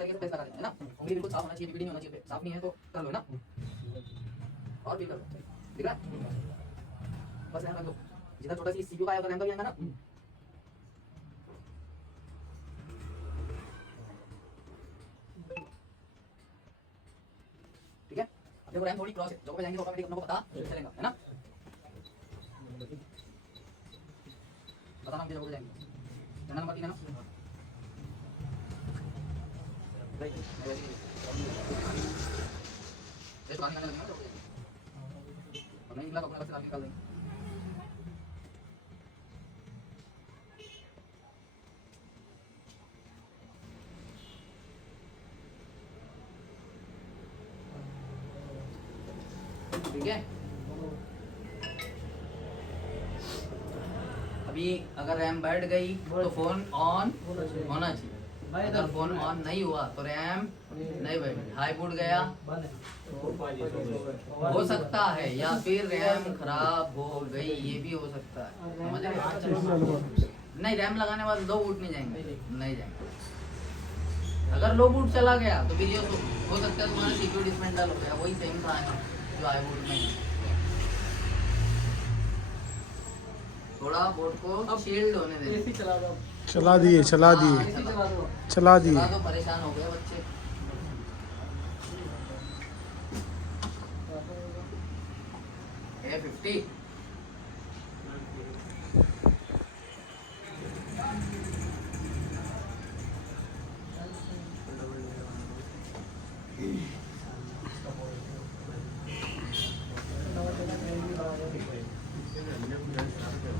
तरीके से प्रेस लगा देते हैं ना, उंगली बिल्कुल साफ होना चाहिए, बीबी नहीं होना चाहिए, साफ नहीं है तो कर लो ना, और भी कर लो, ठीक है, बस रैम रख दो, जितना छोटा सी सीपीयू का आएगा रैम का भी आएगा ना, ठीक है। अब देखो रैम थोड़ी क्रॉस है, जगह पे जाएंगे तो ऑटोमेटिक अपने को पता चलेगा, है ना, बताना मुझे जगह पे जाएंगे, जनरल नंबर 3 है ना, ये तो निकालने लगेगा ना, और नहीं निकला तो अपने घर से निकाल देंगे, ठीक है। अभी अगर रैम बैठ गई तो फोन ऑन होना चाहिए, अगर फोन ऑन नहीं हुआ तो रैम नहीं बैठी, हाई बूट गया हो सकता है, या फिर रैम खराब हो गई ये भी हो सकता है, समझ रहे? नहीं, रैम लगाने बाद लो बूट नहीं जाएंगे, नहीं जाएंगे, अगर लो बूट चला गया तो फिर ये हो सकता है तुम्हारा सीपीयू डिसमेंटल हो गया, वही सेम था जो हाई बूट में, थोड़ा बोर्ड को शील्ड होने दे, एसी चला दो, चला दिए चला दिए तो परेशान हो गए बच्चे, A50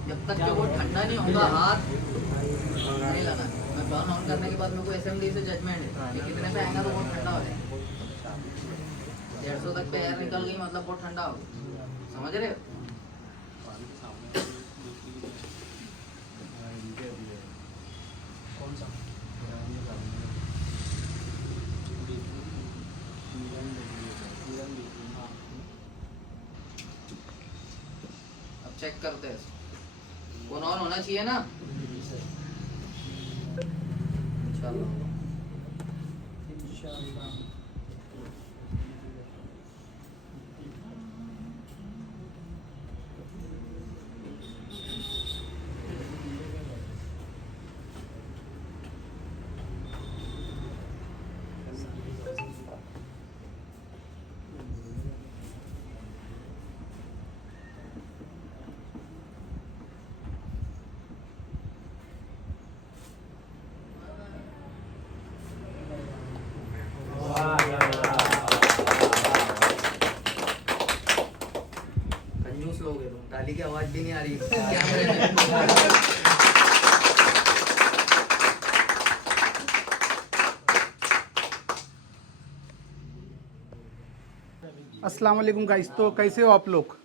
जब तक कि वो ठंडा नहीं होगा हाथ नहीं लगाना, मैं फैन ऑन करने के बाद मेरे को एसएमडी से जजमेंट है कि कितने पे आएगा तो बहुत ठंडा हो जाएगा, 150 तक पे एयर निकल गई मतलब बहुत ठंडा हो गया, समझ रहे हो? अब चेक करते हैं, फोन ऑन होना चाहिए ना, इंशाल्लाह। कंजूस लोग हैं तुम, ताली की आवाज भी नहीं आ रही कैमरे में। अस्सलाम वालेकुम गाइस, तो कैसे हो आप लोग।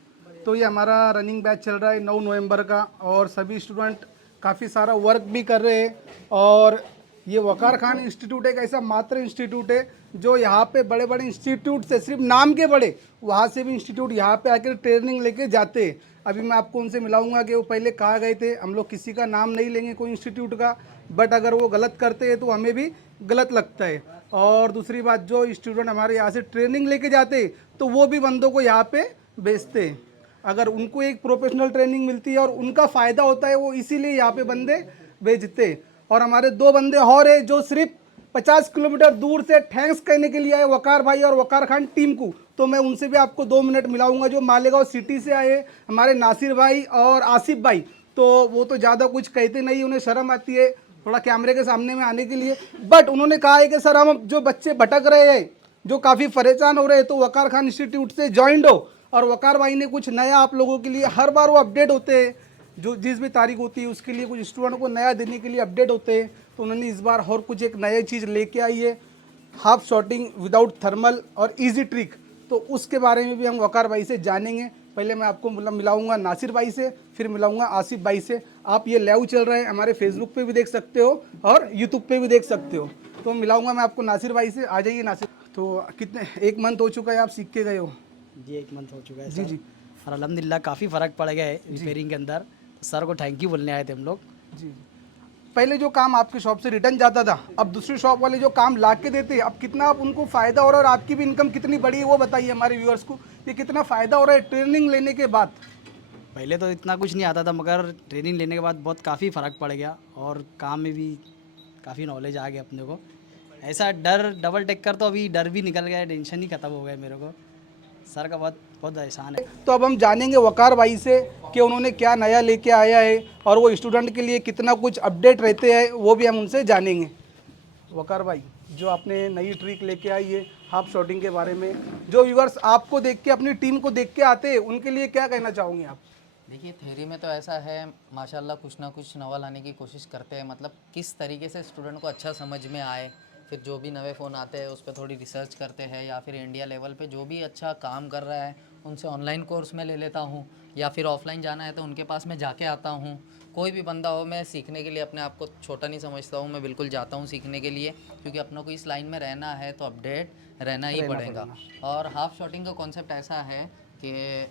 तो ये हमारा रनिंग बैच चल रहा है 9 नवंबर का, और सभी स्टूडेंट काफ़ी सारा वर्क भी कर रहे हैं। और ये वकार खान इंस्टीट्यूट एक ऐसा मात्र इंस्टीट्यूट है जो यहाँ पे बड़े बड़े इंस्टीट्यूट से, सिर्फ नाम के बड़े, वहाँ से भी इंस्टीट्यूट यहाँ पे आकर ट्रेनिंग लेके जाते हैं। अभी मैं आपको उनसे मिलाऊंगा कि वो पहले कहाँ गए थे। हम लोग किसी का नाम नहीं लेंगे कोई इंस्टीट्यूट का, बट अगर वो गलत करते हैं तो हमें भी गलत लगता है। और दूसरी बात, जो स्टूडेंट हमारे यहाँ से ट्रेनिंग लेके जाते हैं तो वो भी बंदों को यहाँ पे भेजते हैं। अगर उनको एक प्रोफेशनल ट्रेनिंग मिलती है और उनका फ़ायदा होता है, वो इसीलिए यहाँ पे बंदे भेजते हैं। और हमारे 2 बंदे और हैं जो सिर्फ 50 किलोमीटर दूर से थैंक्स कहने के लिए आए, वकार भाई और वकार खान टीम को। तो मैं उनसे भी आपको 2 मिनट मिलाऊंगा। जो मालेगांव सिटी से आए हमारे नासिर भाई और आसिफ भाई, तो वो तो ज़्यादा कुछ कहते नहीं, उन्हें शर्म आती है थोड़ा कैमरे के सामने में आने के लिए। बट उन्होंने कहा है कि सर, हम जो बच्चे भटक रहे हैं, जो काफ़ी परेशान हो रहे हैं, तो वकार खान इंस्टीट्यूट से ज्वाइंट हो। और वकार भाई ने कुछ नया आप लोगों के लिए, हर बार वो अपडेट होते हैं, जो जिस भी तारीख होती है उसके लिए कुछ स्टूडेंट को नया देने के लिए अपडेट होते हैं। तो उन्होंने इस बार और कुछ एक नई चीज़ लेके आई है, हाफ शॉटिंग विदाउट थर्मल और इजी ट्रिक। तो उसके बारे में भी हम वकार भाई से जानेंगे। पहले मैं आपको मिलाऊंगा नासिर भाई से, फिर मिलाऊंगा आसिफ भाई से। आप ये लाइव चल रहा है, हमारे फेसबुक पे भी देख सकते हो और यूट्यूब पे भी देख सकते हो। तो मिलाऊंगा मैं आपको नासिर भाई से। आ जाइए नासिर। तो कितने, 1 मंथ हो चुका है आप सीख के गए हो? जी 1 मंथ हो चुका है जी सर। जी। और अल्हम्दुलिल्लाह काफ़ी फ़र्क पड़ गया है रिपेयरिंग के अंदर। सर को थैंक यू बोलने आए थे हम लोग। जी। पहले जो काम आपकी शॉप से रिटर्न जाता था, अब दूसरी शॉप वाले जो काम ला के देते हैं, अब कितना आप उनको फ़ायदा हो रहा है और आपकी भी इनकम कितनी बड़ी है वो बताइए हमारे व्यूअर्स को, कि कितना फ़ायदा हो रहा है ट्रेनिंग लेने के बाद। पहले तो इतना कुछ नहीं आता था, मगर ट्रेनिंग लेने के बाद बहुत काफ़ी फ़र्क पड़ गया और काम में भी काफ़ी नॉलेज आ गया अपने को। ऐसा डर डबल टेकर तो अभी डर भी निकल गया, टेंशन ही ख़त्म हो गया मेरे को। सर का बहुत बहुत एहसान है। तो अब हम जानेंगे वकार भाई से कि उन्होंने क्या नया लेके आया है और वो स्टूडेंट के लिए कितना कुछ अपडेट रहते हैं, वो भी हम उनसे जानेंगे। वकार भाई, जो आपने नई ट्रिक लेके आई है हाफ शॉटिंग के बारे में, जो व्यूअर्स आपको देख के अपनी टीम को देख के आते हैं उनके लिए क्या कहना चाहोगे आप? देखिए, थ्योरी में तो ऐसा है माशाल्लाह, कुछ ना कुछ नवा लाने की कोशिश करते हैं, मतलब किस तरीके से स्टूडेंट को अच्छा समझ में आए। फिर जो भी नए फ़ोन आते हैं उस पर थोड़ी रिसर्च करते हैं, या फिर इंडिया लेवल पे जो भी अच्छा काम कर रहा है उनसे ऑनलाइन कोर्स में ले लेता हूँ, या फिर ऑफलाइन जाना है तो उनके पास मैं जाके आता हूँ। कोई भी बंदा हो, मैं सीखने के लिए अपने आप को छोटा नहीं समझता हूँ, मैं बिल्कुल जाता हूँ सीखने के लिए, क्योंकि अपनों को इस लाइन में रहना है तो अपडेट रहना ही पड़ेगा। और हाफ शॉटिंग का कॉन्सेप्ट ऐसा है कि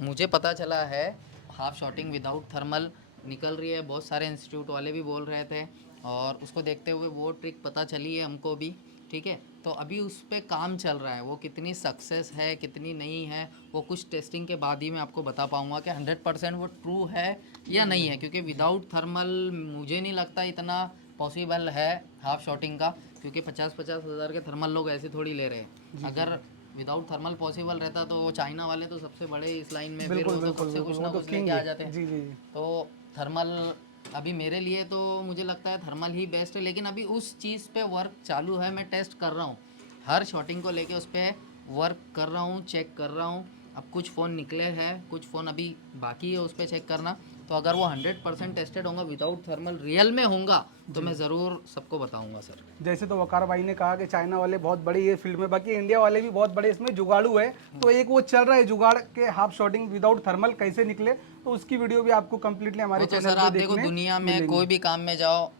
मुझे पता चला है हाफ शॉटिंग विदाउट थर्मल निकल रही है, बहुत सारे इंस्टीट्यूट वाले भी बोल रहे थे, और उसको देखते हुए वो ट्रिक पता चली है हमको भी, ठीक है। तो अभी उस पर काम चल रहा है, वो कितनी सक्सेस है कितनी नहीं है वो कुछ टेस्टिंग के बाद ही मैं आपको बता पाऊँगा कि 100% वो ट्रू है या नहीं है, क्योंकि विदाउट थर्मल मुझे नहीं लगता इतना पॉसिबल है हाफ शॉटिंग का, क्योंकि 50-50 हज़ार के थर्मल लोग ऐसे थोड़ी ले रहे हैं। अगर विदाउट थर्मल पॉसिबल रहता तो वो चाइना वाले तो सबसे बड़े इस लाइन में, फिर वो तो सबसे कुछ ना कुछ लेके आ जाते हैं। जी जी। तो थर्मल अभी मेरे लिए तो मुझे लगता है थर्मल ही बेस्ट है, लेकिन अभी उस चीज़ पे वर्क चालू है, मैं टेस्ट कर रहा हूँ, हर शॉटिंग को लेके उस पर वर्क कर रहा हूँ, चेक कर रहा हूँ। अब कुछ फ़ोन निकले हैं, कुछ फ़ोन अभी बाकी है उस पर चेक करना, तो अगर वो 100% टेस्टेड होगा विदाउट थर्मल रियल में होगा तो मैं ज़रूर सबको बताऊंगा सर। जैसे तो वकार भाई ने कहा कि चाइना वाले बहुत बड़े ये फील्ड में, बाकी इंडिया वाले भी बहुत बड़े इसमें जुगाड़ू है, तो एक वो चल रहा है जुगाड़ के हाफ शॉटिंग विदाउट थर्मल कैसे निकले, तो उसकी वीडियो भी आपको कंप्लीटली हमारे तो चैनल सर पे आप देखो, देखने दुनिया में मिलेंगी। कोई भी काम में जाओ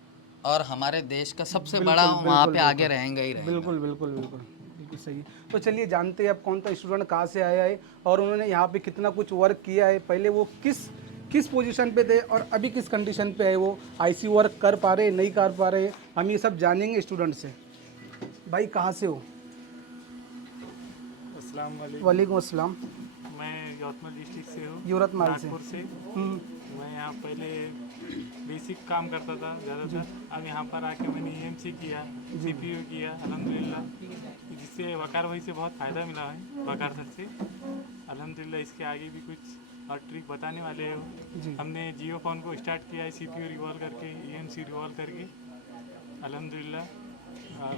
और हमारे देश का सबसे बड़ा वहाँ पे आगे रहेंगे ही रहेंगे। बिल्कुल बिल्कुल बिल्कुल बिल्कुल सही। तो चलिए जानते हैं अब कौन सा स्टूडेंट कहाँ से आया है और उन्होंने यहाँ पे कितना कुछ वर्क किया है, पहले वो किस पोजीशन पे थे और अभी किस कंडीशन पे है, वो आईसी वर्क कर पा रहे नहीं कर पा रहे, हम ये सब जानेंगे स्टूडेंट से। भाई कहाँ से हो? अस्सलाम वालेकुम। वालेकुम अस्सलाम। मैं यवतमाल डिस्ट्रिक्ट से हूँ, यवतमाल से। नागपुर से। मैं यहाँ पहले बेसिक काम करता था ज़्यादातर, अब यहाँ पर आके मैंने EMC किया, CPU किया अल्हम्दुलिल्लाह, जिससे वकार भाई से बहुत फ़ायदा मिला है, वकार सर से अल्हम्दुलिल्लाह। इसके आगे भी कुछ और ट्रिक बताने वाले हो। हमने जियो फ़ोन को स्टार्ट किया है CPU रिवॉल्व करके, EMC रिवॉल्व करके अल्हम्दुलिल्लाह, और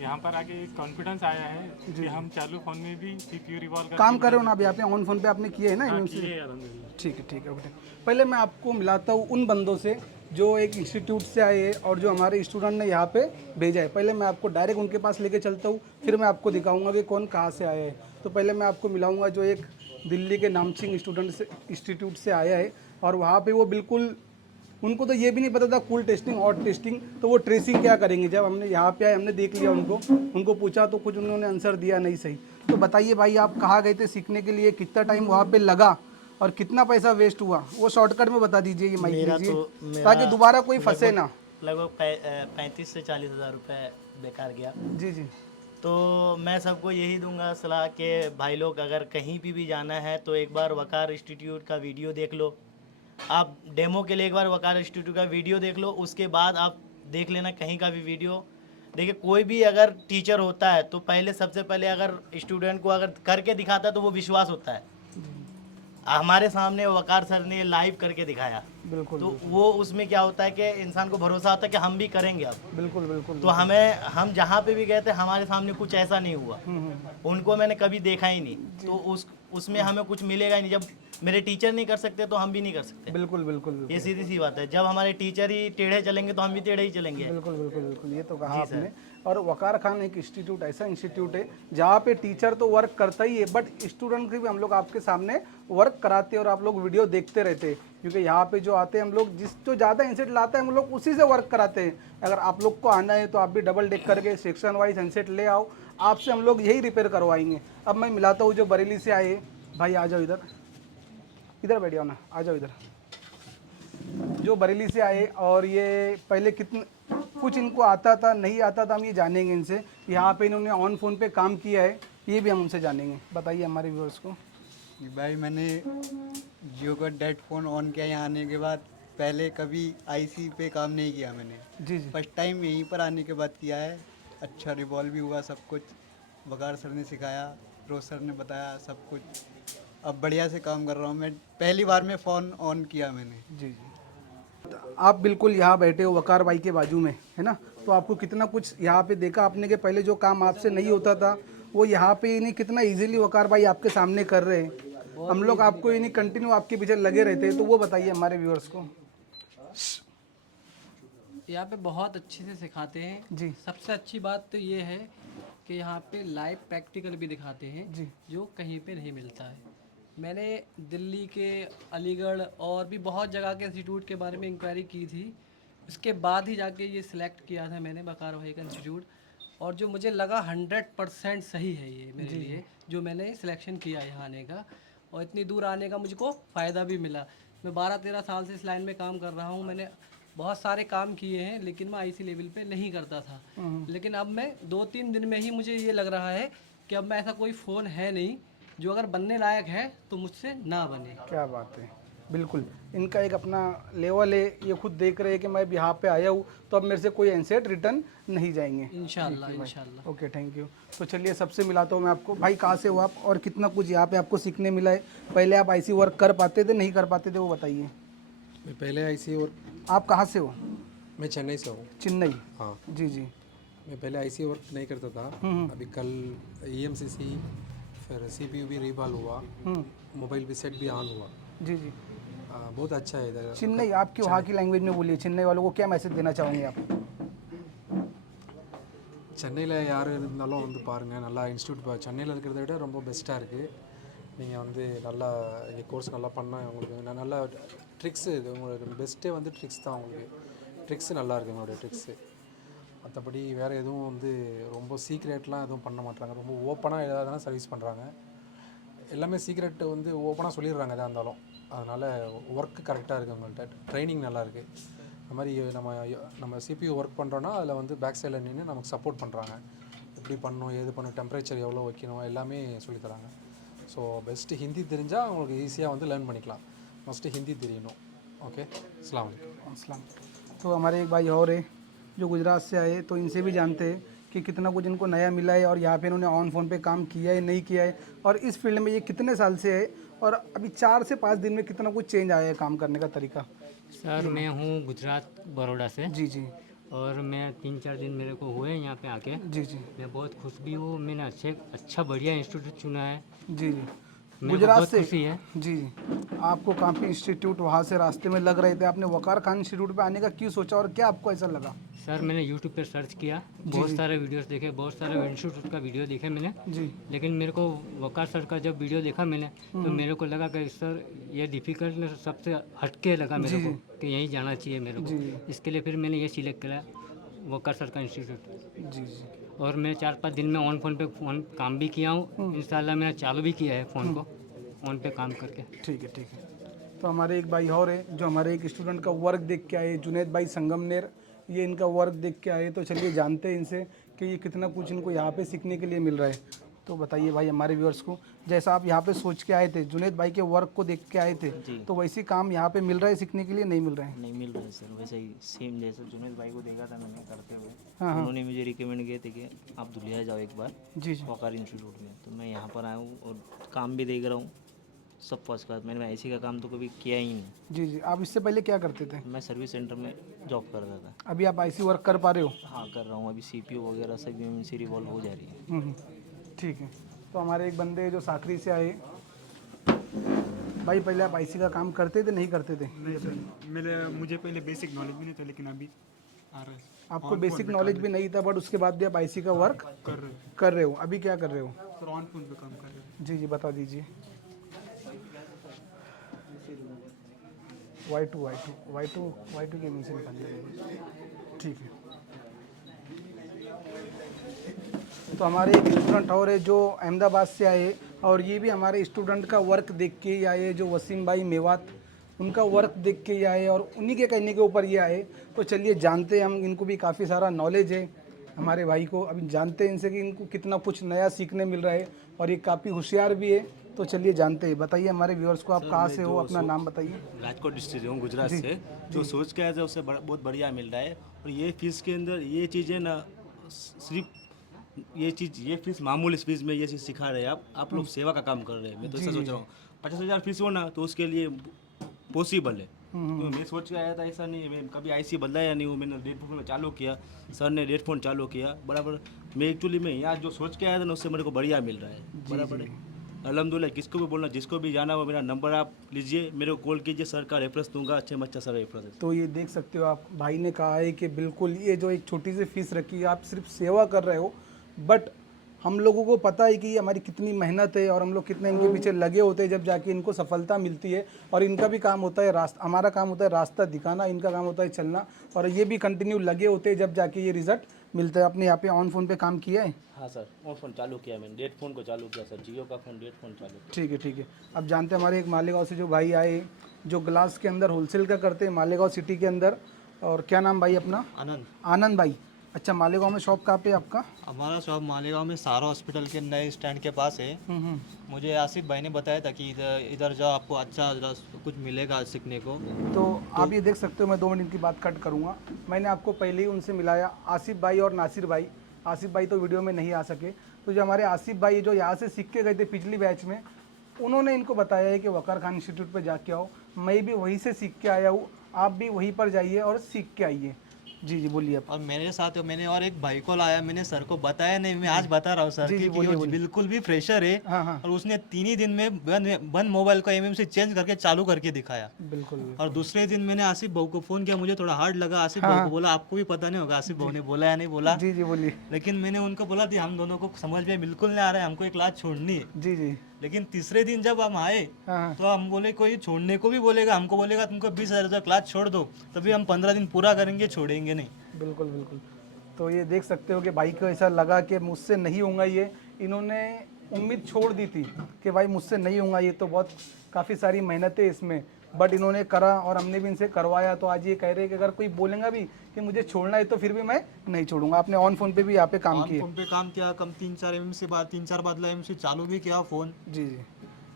यहाँ पर आके कॉन्फिडेंस आया है कि हम चालू फोन में भी CPU रिवॉल्व काम कर रहे हो ना अभी यहाँ पे ऑन फोन पे आपने किया है ना हाँ, MMC? किए अल्हम्दुलिल्लाह। ठीक है बेटे। पहले मैं आपको मिलाता हूँ उन बंदों से जो एक इंस्टीट्यूट से आए हैं और जो हमारे स्टूडेंट ने यहाँ पे भेजा है। पहले मैं आपको डायरेक्ट उनके पास लेके चलता हूँ, फिर मैं आपको दिखाऊंगा कि कौन कहाँ से आया है। तो पहले मैं आपको मिलाऊंगा जो एक दिल्ली के नामचिंग स्टूडेंट से इंस्टीट्यूट से आया है, और वहाँ पे वो बिल्कुल, उनको तो ये भी नहीं पता था कूल टेस्टिंग और टेस्टिंग, तो वो ट्रेसिंग क्या करेंगे। जब हमने यहाँ पे आए, हमने देख लिया उनको पूछा तो कुछ उन्होंने आंसर दिया नहीं सही। तो बताइए भाई, आप कहाँ गए थे सीखने के लिए, कितना टाइम वहाँ पे लगा और कितना पैसा वेस्ट हुआ, वो शॉर्टकट में बता दीजिए, ये माइक लीजिए ताकि दोबारा कोई फंसे ना। लगभग 35 से 40 हज़ार रुपये बेकार गया। जी जी। तो मैं सबको यही दूंगा सलाह कि भाई लोग अगर कहीं भी जाना है तो एक बार वकार इंस्टीट्यूट का वीडियो देख लो। आप डेमो के लिए एक बार वकार इंस्टीट्यूट का वीडियो देख लो, उसके बाद आप देख लेना कहीं का भी वीडियो। देखिए, कोई भी अगर टीचर होता है तो पहले सबसे पहले अगर स्टूडेंट को अगर करके दिखाता है तो वो विश्वास होता है। हमारे सामने वकार सर ने लाइव करके दिखाया, बिल्कुल। तो वो उसमें क्या होता है कि इंसान को भरोसा होता है कि हम भी करेंगे अब। बिल्कुल बिल्कुल। तो हम जहाँ पे भी गए थे हमारे सामने कुछ ऐसा नहीं हुआ, उनको मैंने कभी देखा ही नहीं, तो उसमें हमें कुछ मिलेगा ही नहीं। जब मेरे टीचर नहीं कर सकते तो हम भी नहीं कर सकते। बिल्कुल बिल्कुल ये सीधी सी बात है। जब हमारे टीचर ही टेढ़े चलेंगे तो हम भी टेढ़े ही चलेंगे। बिल्कुल बिल्कुल बिल्कुल, ये तो कहा आपने। और वकार खान एक इंस्टीट्यूट, ऐसा इंस्टीट्यूट है जहाँ पे टीचर तो वर्क करता ही है, बट स्टूडेंट की भी हम लोग आपके सामने वर्क कराते हैं और आप लोग वीडियो देखते रहते हैं, क्योंकि यहाँ पे जो आते हैं हम लोग, जो ज़्यादा इंसेट लाता है हम लोग उसी से वर्क कराते हैं। अगर आप लोग को आना है तो आप भी डबल डेक करके सेक्शन वाइज इंसेट ले आओ, आपसे हम लोग यही रिपेयर करवाएंगे। अब मैं मिलाता हूँ जो बरेली से आए भाई, आ जाओ इधर बैठ जाओ ना, आ जाओ इधर। जो बरेली से आए और ये पहले कितने कुछ इनको आता था नहीं आता था, हम ये जानेंगे इनसे। यहाँ पे इन्होंने ऑन फ़ोन पे काम किया है, ये भी हम उनसे जानेंगे। बताइए हमारे व्यूअर्स को। भाई मैंने जियो का डेड फ़ोन ऑन किया यहाँ आने के बाद। पहले कभी आईसी पे काम नहीं किया मैंने, जी जी। फर्स्ट टाइम यहीं पर आने के बाद किया है। अच्छा रिवॉल्व भी हुआ, सब कुछ वकार सर ने सिखाया, रोज सर ने बताया सब कुछ। अब बढ़िया से काम कर रहा हूँ मैं। पहली बार में फ़ोन ऑन किया मैंने। जी जी। आप बिल्कुल यहाँ बैठे हो वकार भाई के बाजू में, है ना? तो आपको कितना कुछ यहाँ पे देखा आपने कि पहले जो काम आपसे नहीं होता था वो यहाँ पे नहीं कितना इजीली वकार भाई आपके सामने कर रहे हैं। हम लोग आपको ये नहीं कंटिन्यू आपके पीछे लगे रहते हैं, तो वो बताइए हमारे व्यूअर्स को। यहाँ पे बहुत अच्छे से सिखाते हैं जी। सबसे अच्छी बात तो ये है कि यहाँ पे लाइव प्रैक्टिकल भी दिखाते हैं जी। जो कहीं पे नहीं मिलता है। मैंने दिल्ली के, अलीगढ़ और भी बहुत जगह के इंस्टीट्यूट के बारे में इंक्वायरी की थी, उसके बाद ही जाके ये सिलेक्ट किया था मैंने वकार भाई का इंस्टीट्यूट। और जो मुझे लगा 100% सही है ये मेरे लिए, जो मैंने सिलेक्शन किया यहाँ आने का। और इतनी दूर आने का मुझको फ़ायदा भी मिला। मैं 12-13 साल से इस लाइन में काम कर रहा हूँ। मैंने बहुत सारे काम किए हैं, लेकिन मैं आईसी लेवल पे नहीं करता था। लेकिन अब मैं 2-3 दिन में ही मुझे ये लग रहा है कि अब मैं ऐसा कोई फ़ोन है नहीं जो अगर बनने लायक है तो मुझसे ना बने। क्या बात है, बिल्कुल इनका एक अपना लेवल है। ये खुद देख रहे हैं कि मैं यहाँ पे आया हूँ तो अब मेरे से कोई एनसेट रिटर्न नहीं जाएंगे। इंशाल्लाह इंशाल्लाह। Okay, thank you. तो चलिए सबसे मिलाता हूँ मैं आपको। भाई कहाँ से हो आप और कितना कुछ यहाँ पे आपको सीखने मिला है? पहले आप आईसी वर्क कर पाते थे, नहीं कर पाते थे, वो बताइए। मैं पहले आईसी और आप कहाँ से हो? मैं चेन्नई से हूँ। चेन्नई। हाँ, जी जी। मैं पहले आईसी वर्क नहीं करता था। अभी कल EMCC, फिर CPU भी रिवॉल्व हुआ, मोबाइल भी सेट भी ऑन हुआ। जी जी। बहुत अच्छा है इधर। चेन्नई, आपकी वहाँ की लैंग्वेज में बोलिए। चेन्नई वालों को क्या मैसेज देना चाहोगे आप? சென்னையில் யார் இருந்தாலும் வந்து பாருங்கள், நல்லா இன்ஸ்டியூட் சென்னையில் இருக்கிறத விட ரொம்ப பெஸ்ட்டாக இருக்குது. நீங்கள் வந்து நல்லா இங்கே கோர்ஸ் நல்லா பண்ணால் உங்களுக்கு நல்லா ட்ரிக்ஸு, இது உங்களுக்கு பெஸ்ட்டே வந்து ட்ரிக்ஸ் தான். உங்களுக்கு ட்ரிக்ஸு நல்லா இருக்குது உங்களுடைய ட்ரிக்ஸு. மற்றபடி வேறு எதுவும் வந்து ரொம்ப சீக்ரெட்லாம் எதுவும் பண்ண மாட்டாங்க. ரொம்ப ஓப்பனாக எதாவது சர்வீஸ் பண்ணுறாங்க. எல்லாமே சீக்ரெட் வந்து ஓப்பனாக சொல்லிடுறாங்க எதாக இருந்தாலும். அதனால் ஒர்க்கு கரெக்டாக இருக்குது உங்கள்கிட்ட. ட்ரைனிங் நல்லாயிருக்கு. அந்த மாதிரி நம்ம CPU ஒர்க் பண்ணுறோன்னா அதில் வந்து பேக் சைடில் நின்று நமக்கு சப்போர்ட் பண்ணுறாங்க. எப்படி பண்ணணும், ஏது பண்ணணும், டெம்பரேச்சர் எவ்வளோ வைக்கணும், எல்லாமே சொல்லித்தராங்க. ஸோ பெஸ்ட்டு ஹிந்தி தெரிஞ்சால் உங்களுக்கு ஈஸியாக வந்து லேர்ன் பண்ணிக்கலாம். மஸ்ட்டு हिंदी தெரியணும். ओके, अस्सलाम वालेकुम। अस्सलाम। तो हमारे एक भाई और है जो गुजरात से आए, तो इनसे भी जानते हैं कि कितना कुछ इनको नया मिला है और यहाँ पे इन्होंने ऑन फ़ोन पे काम किया है नहीं किया है, और इस फील्ड में ये कितने साल से है और अभी 4 से 5 दिन में कितना कुछ चेंज आया है काम करने का तरीका। सर मैं हूँ गुजरात बड़ौदा से, जी जी। और मैं 3-4 दिन मेरे को हुए यहाँ पे आके। जी जी। मैं बहुत खुश भी हूँ। मैंने अच्छा बढ़िया इंस्टीट्यूट चुना है। जी जी। मेरे को गुजरात बहुत से। खुशी है। जी जी। आपको काफ़ी इंस्टीट्यूट वहाँ से रास्ते में लग रहे थे, आपने वकार खान इंस्टीट्यूट पे आने का क्यों सोचा और क्या आपको ऐसा लगा? सर मैंने यूट्यूब पर सर्च किया, बहुत सारे वीडियोस देखे, बहुत सारे इंस्टीट्यूट का वीडियो देखे मैंने। जी। लेकिन मेरे को वकार सर का जब वीडियो देखा मैंने, तो मेरे को लगा कि सर ये डिफ़िकल्ट सबसे हटके लगा मेरे को कि यहीं जाना चाहिए मेरे को। इसके लिए फिर मैंने ये सिलेक्ट करा, वकार सर का इंस्टीट्यूट। जी जी। और मैं 4-5 दिन में ऑन फ़ोन पे काम भी किया हूँ। इंशाल्लाह मैंने चालू भी किया है फ़ोन को ऑन पे काम करके। ठीक है ठीक है। तो हमारे एक भाई और है जो हमारे एक स्टूडेंट का वर्क देख के आए, जुनैद भाई संगमनेर, ये इनका वर्क देख के आए। तो चलिए जानते हैं इनसे कि ये कितना कुछ इनको यहाँ पे सीखने के लिए मिल रहा है। तो बताइए भाई हमारे व्यूअर्स को, जैसा आप यहाँ पे सोच के आए थे, जुनैद भाई के वर्क को देख के आए थे, तो वैसे काम यहाँ पे मिल रहा है सीखने के लिए, नहीं मिल रहा है? नहीं मिल रहा है सर, वैसे ही सेम जैसे जुनैद भाई को देखा था मैंने करते हुए। हाँ। उन्होंने मुझे रिकमेंड किए थे कि आप दुलिया जाओ एक बार जी जी। वकार इंस्टीट्यूट में। तो मैं यहाँ पर आया हूँ और काम भी देख रहा हूँ, सब फर्स्ट क्लास। मैंने ऐसी का काम तो कभी किया ही नहीं। जी जी। आप इससे पहले क्या करते थे? मैं सर्विस सेंटर में जॉब करता था। अभी आप आईसी वर्क कर पा रहे हो? हाँ कर रहा हूँ। अभी CPU वगैरह सब MNC रिवॉल्व हो जा रही है। ठीक है। तो हमारे एक बंदे जो साकरी से आए, भाई पहले आप आईसी का काम करते थे नहीं करते थे? मुझे पहले बेसिक नॉलेज भी नहीं था, लेकिन अभी आ रहा है। आपको बेसिक नॉलेज भी नहीं था, बट उसके बाद भी आप आईसी का वर्क कर रहे हो। अभी क्या कर रहे हो? सर ऑन फोन पे काम कर रहे हैं। जी जी, बता दीजिए। Y2 के नीचे निकालिए। ठीक है। तो हमारे एक स्टूडेंट और है जो अहमदाबाद से आए, और ये भी हमारे स्टूडेंट का वर्क देख के ही आए, जो वसीम भाई मेवात। उनका वर्क देख के ये आए और उन्हीं के कहने के ऊपर ये आए। तो चलिए जानते हैं हम, इनको भी काफ़ी सारा नॉलेज है हमारे भाई को, अभी जानते हैं इनसे कि इनको कितना कुछ नया सीखने मिल रहा है और ये काफ़ी होशियार भी है। तो चलिए जानते हैं। बताइए हमारे व्यूअर्स को, आप कहाँ से हो, अपना नाम बताइए। राजकोट डिस्ट्रिक्ट से हूँ, गुजरात से। जो सोच के आया था उससे बहुत बढ़िया मिल रहा है। और ये फीस के अंदर ये चीज़ें ना, सिर्फ ये फीस मामूली फीस में ये चीज़ सिखा रहे हैं। आप लोग सेवा का काम कर रहे हैं। मैं तो ऐसा सोच रहा हूँ 50,000 फीस हो ना तो उसके लिए पॉसिबल है। तो मैं सोच के आया था, ऐसा नहीं है। मैं कभी आईसी बदलाया नहीं हूँ। मैंने हेडफोन में चालू किया, सर ने हेडफोन चालू किया बराबर। मैं एक्चुअली में यहाँ जो सोच के आया था ना उससे मेरे को बढ़िया मिल रहा है बराबर है। अल्हम्दुलिल्लाह। किसको भी बोलना, जिसको भी जाना हो मेरा नंबर आप लीजिए, मेरे को कॉल कीजिए, सर का रेफरेंस दूंगा, अच्छे में अच्छा सर रेफरेंस है। तो ये देख सकते हो आप, भाई ने कहा है कि बिल्कुल ये जो एक छोटी सी फीस रखी है, आप सिर्फ सेवा कर रहे हो, बट हम लोगों को पता है कि ये हमारी कितनी मेहनत है और हम लोग कितने इनके पीछे लगे होते हैं, जब जाके इनको सफलता मिलती है। और इनका भी काम होता है रास्ता, हमारा काम होता है रास्ता दिखाना, इनका काम होता है चलना, और ये भी कंटिन्यू लगे होते हैं जब जाके ये रिजल्ट मिलता है। आपने यहाँ पे ऑन फोन पे काम किया है? हाँ सर, ऑन फोन चालू किया मैंने, डेट फोन को चालू किया सर, जियो का फोन डेट फोन चालू किया। ठीक है ठीक है। अब जानते हैं हमारे एक मालेगांव से जो भाई आए, जो ग्लास के अंदर होलसेल का करते हैं मालेगांव सिटी के अंदर। और क्या नाम भाई अपना? आनंद। आनंद भाई। अच्छा, मालेगांव में शॉप कहाँ पे है आपका? हमारा शॉप मालेगांव में सारा हॉस्पिटल के नए स्टैंड के पास है। मुझे आसिफ भाई ने बताया था कि इधर जाओ, आपको अच्छा कुछ मिलेगा सीखने को। तो आप ये देख सकते हो, मैं 2 मिनट की बात कट करूँगा। मैंने आपको पहले ही उनसे मिलाया, आसिफ भाई और नासिर भाई। आसिफ भाई तो वीडियो में नहीं आ सके, तो जो हमारे आसिफ भाई जो यहाँ से सीख के गए थे पिछली बैच में, उन्होंने इनको बताया है कि वकार खान इंस्टीट्यूट पर जाके आओ। मैं भी वहीं से सीख के आया हूँ, आप भी वहीं पर जाइए और सीख के आइए। जी जी बोलिए। और मेरे साथ मैंने और एक भाई को लाया, मैंने सर को बताया नहीं, मैं आज बता रहा हूँ सर कि वो बिल्कुल भी फ्रेशर है। हाँ। और उसने 3 ही दिन में बंद मोबाइल को एमएमसी चेंज करके चालू करके दिखाया। बिल्कुल। और दूसरे दिन मैंने आसिफ भाऊ को फोन किया, मुझे थोड़ा हार्ड लगा। आसिफ भाऊ को बोला, आपको भी पता नहीं होगा आसिफ भाऊ ने बोला या नहीं बोला। जी जी बोलिए। लेकिन मैंने उनको बोला थी, हम दोनों को समझ में बिल्कुल नहीं आ रहा है, हमको एक क्लास छोड़नी है। जी जी। लेकिन तीसरे दिन जब हम आए हाँ। तो हम बोले कोई छोड़ने को भी बोलेगा, हमको बोलेगा तुमको 20,000 क्लास छोड़ दो, तभी हम 15 दिन पूरा करेंगे, छोड़ेंगे नहीं। बिल्कुल बिल्कुल। तो ये देख सकते हो कि भाई को ऐसा लगा कि मुझसे नहीं होगा ये। इन्होंने उम्मीद छोड़ दी थी कि भाई मुझसे नहीं होगा ये, तो बहुत काफ़ी सारी मेहनत है इसमें, बट इन्होंने करा और हमने भी इनसे करवाया। तो आज ये कह रहे हैं कि अगर कोई बोलेगा भी कि मुझे छोड़ना है तो फिर भी मैं नहीं छोड़ूंगा। आपने ऑन फोन पे भी यहाँ पे काम किया? फोन पे काम किया, कम 3-4 एमएमसी बाद 3-4 बादला एमएमसी चालू भी किया फ़ोन। जी जी।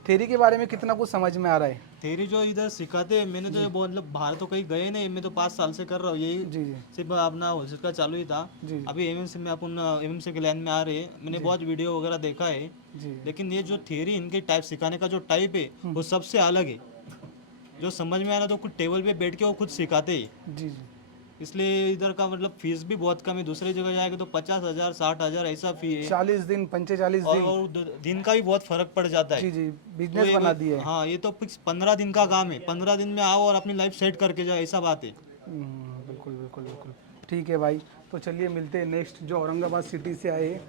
थेरी के बारे में कितना कुछ समझ में आ रहा है? थेरी जो इधर सिखाते हैं, मैंने तो ये बहुत मतलब बाहर तो कहीं गए नहीं, मैं तो 5 साल से कर रहा हूँ यही। जी जी। सिर्फ अपना होलसेल का चालू ही था। जी। अभी एमएमसी में अपन एमएमसी के लाइन में आ रहे हैं। मैंने बहुत वीडियो वगैरह देखा है, लेकिन ये जो थेरी इनके टाइप सिखाने का जो टाइप है वो सबसे अलग है। जो समझ में आ रहा तो कुछ टेबल पे बैठ के वो खुद सिखाते हैं। जी जी। इसलिए इधर का मतलब फीस भी बहुत कम है। दूसरी जगह जाएगा तो 50,000 60,000 ऐसा फी है। 40 दिन 45 दिन। और दिन का भी बहुत फर्क पड़ जाता है। जी जी। बिजनेस बना दिए। हाँ, ये तो फिक्स 15 दिन का काम है। 15 दिन में आओ और अपनी लाइफ सेट करके जाओ, ऐसा बात है। बिल्कुल बिल्कुल बिल्कुल। ठीक है भाई, तो चलिए मिलते हैं नेक्स्ट जो औरंगाबाद सिटी से आए।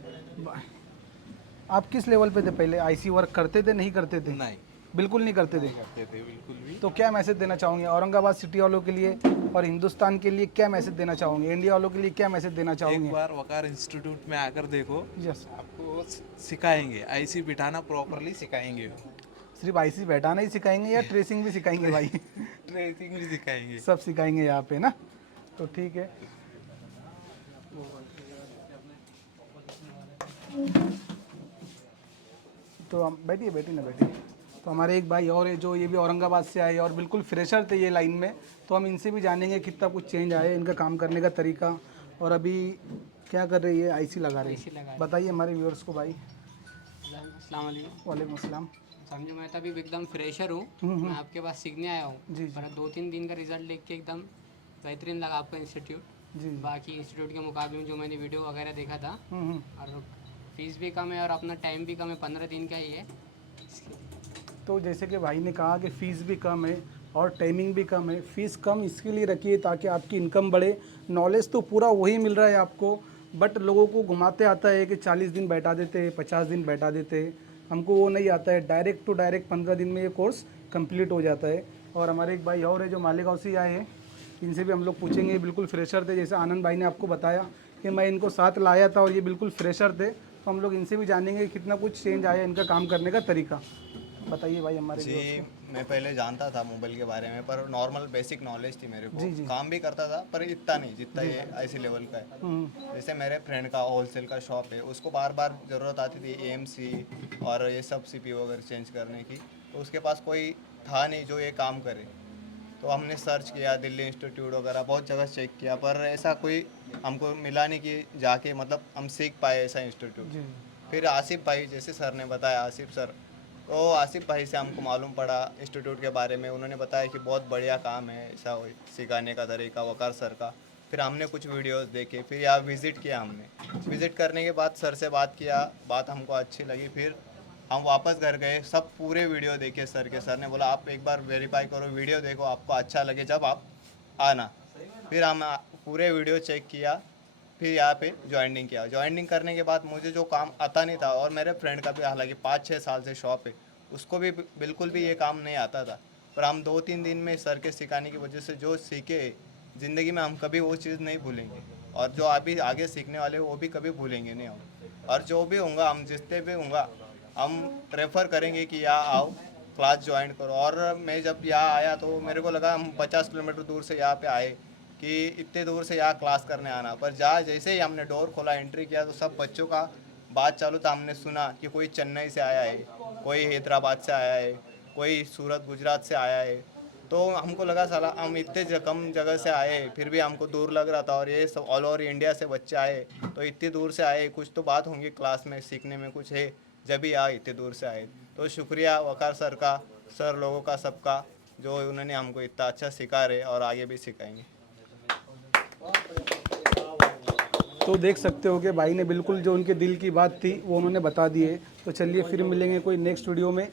आप किस लेवल पे थे पहले? आईसी वर्क करते थे, नहीं करते थे? नहीं, बिल्कुल नहीं करते थे। बिल्कुल भी। तो क्या मैसेज देना चाहोगे औरंगाबाद सिटी वालों के लिए और हिंदुस्तान के लिए? क्या मैसेज देना चाहोगे? इंडिया वालों के लिए क्या मैसेज देना चाहोगे? एक बार वकार इंस्टीट्यूट में आकर देखो। यस। आपको सिखाएंगे, आईसी बिठाना प्रॉपरली सिखाएंगे। सिर्फ आईसी बैठाना ही सिखाएंगे या ट्रेसिंग भी सिखाएंगे भाई? ट्रेसिंग भी सिखाएंगे, सब सिखाएंगे यहाँ पे ना। तो ठीक है। तो हम बैठिए ना बैठिए। तो हमारे एक भाई और है जो ये भी औरंगाबाद से आए और बिल्कुल फ्रेशर थे ये लाइन में। तो हम इनसे भी जानेंगे कितना कुछ चेंज आया है, इनका काम करने का तरीका। और अभी क्या कर रही है? आईसी लगा रही है। बताइए हमारे व्यूअर्स को भाई। अस्सलाम वालेकुम। वालेकुम अस्सलाम। समझो मैं तो अभी एकदम फ्रेशर हूँ, मैं आपके पास सीखने आया हूँ। मेरा 2-3 दिन का रिजल्ट देख के एकदम बेहतरीन लगा आपका इंस्टीट्यूट। जी। बाकी इंस्टीट्यूट के मुकाबले में जो मैंने वीडियो वगैरह देखा था, और फीस भी कम है और अपना टाइम भी कम है, 15 दिन का ही है। तो जैसे कि भाई ने कहा कि फ़ीस भी कम है और टाइमिंग भी कम है। फ़ीस कम इसके लिए रखिए ताकि आपकी इनकम बढ़े। नॉलेज तो पूरा वही मिल रहा है आपको, बट लोगों को घुमाते आता है कि 40 दिन बैठा देते हैं, 50 दिन बैठा देते हैं। हमको वो नहीं आता है। डायरेक्ट टू डायरेक्ट 15 दिन में ये कोर्स कंप्लीट हो जाता है। और हमारे एक भाई और है जो मालेगांव से आए हैं, इनसे भी हम लोग पूछेंगे। बिल्कुल फ्रेशर थे, जैसे आनंद भाई ने आपको बताया कि मैं इनको साथ लाया था और ये बिल्कुल फ्रेशर थे। तो हम लोग इनसे भी जानेंगे कितना कुछ चेंज आया इनका काम करने का तरीका। बताइए भाई हमारे जी। मैं पहले जानता था मोबाइल के बारे में, पर नॉर्मल बेसिक नॉलेज थी मेरे को। जी, जी। काम भी करता था पर इतना नहीं जितना ये ऐसे लेवल का है। जैसे मेरे फ्रेंड का होलसेल का शॉप है, उसको बार बार ज़रूरत आती थी AMC और ये सब CPU वगैरह चेंज करने की, तो उसके पास कोई था नहीं जो ये काम करे। तो हमने सर्च किया, दिल्ली इंस्टीट्यूट वगैरह बहुत जगह चेक किया, पर ऐसा कोई हमको मिला नहीं कि जाके मतलब हम सीख पाए ऐसा इंस्टीट्यूट। फिर आसिफ भाई, जैसे सर ने बताया, आसिफ सर, तो आसिफ भाई से हमको मालूम पड़ा इंस्टीट्यूट के बारे में। उन्होंने बताया कि बहुत बढ़िया काम है ऐसा सिखाने का तरीका वकार सर का। फिर हमने कुछ वीडियोस देखे, फिर यहाँ विज़िट किया हमने। विज़िट करने के बाद सर से बात किया, बात हमको अच्छी लगी। फिर हम वापस घर गए, सब पूरे वीडियो देखे सर के। सर ने बोला आप एक बार वेरीफाई करो, वीडियो देखो, आपको अच्छा लगे जब आप आना। फिर हम पूरे वीडियो चेक किया, फिर यहाँ पे ज्वाइनिंग किया। ज्वाइनिंग करने के बाद मुझे जो काम आता नहीं था, और मेरे फ्रेंड का भी हालांकि 5-6 साल से शॉप है, उसको भी बिल्कुल भी ये काम नहीं आता था, पर हम 2-3 दिन में सर के सिखाने की वजह से जो सीखे, ज़िंदगी में हम कभी वो चीज़ नहीं भूलेंगे। और जो अभी आगे सीखने वाले वो भी कभी भूलेंगे नहीं हम। और जो भी होगा, हम जितने भी होगा, हम प्रेफर करेंगे कि यहाँ आओ, क्लास ज्वाइन करो। और मैं जब यहाँ आया तो मेरे को लगा हम 50 किलोमीटर दूर से यहाँ पे आए कि इतने दूर से यहाँ क्लास करने आना। पर जैसे ही हमने डोर खोला, एंट्री किया, तो सब बच्चों का बात चालू था। हमने सुना कि कोई चेन्नई से आया है, कोई हैदराबाद से आया है, कोई सूरत गुजरात से आया है। तो हमको लगा साला हम इतने कम जगह से आए, फिर भी हमको दूर लग रहा था। और ये सब ऑल ओवर इंडिया से बच्चे आए, तो इतनी दूर से आए, कुछ तो बात होंगी क्लास में, सीखने में कुछ है, जब भी आए इतने दूर से आए। तो शुक्रिया वकार सर का, सर लोगों का, सबका, जो उन्होंने हमको इतना अच्छा सिखा रहे और आगे भी सिखाएंगे। तो देख सकते हो कि भाई ने बिल्कुल जो उनके दिल की बात थी वो उन्होंने बता दी है। तो चलिए फिर मिलेंगे कोई नेक्स्ट वीडियो में।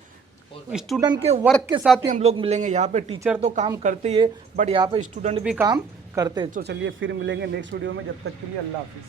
स्टूडेंट के वर्क के साथ ही हम लोग मिलेंगे। यहाँ पे टीचर तो काम करते ही है, बट यहाँ पे स्टूडेंट भी काम करते हैं। तो चलिए फिर मिलेंगे नेक्स्ट वीडियो में। जब तक के लिए अल्लाह हाफिज़।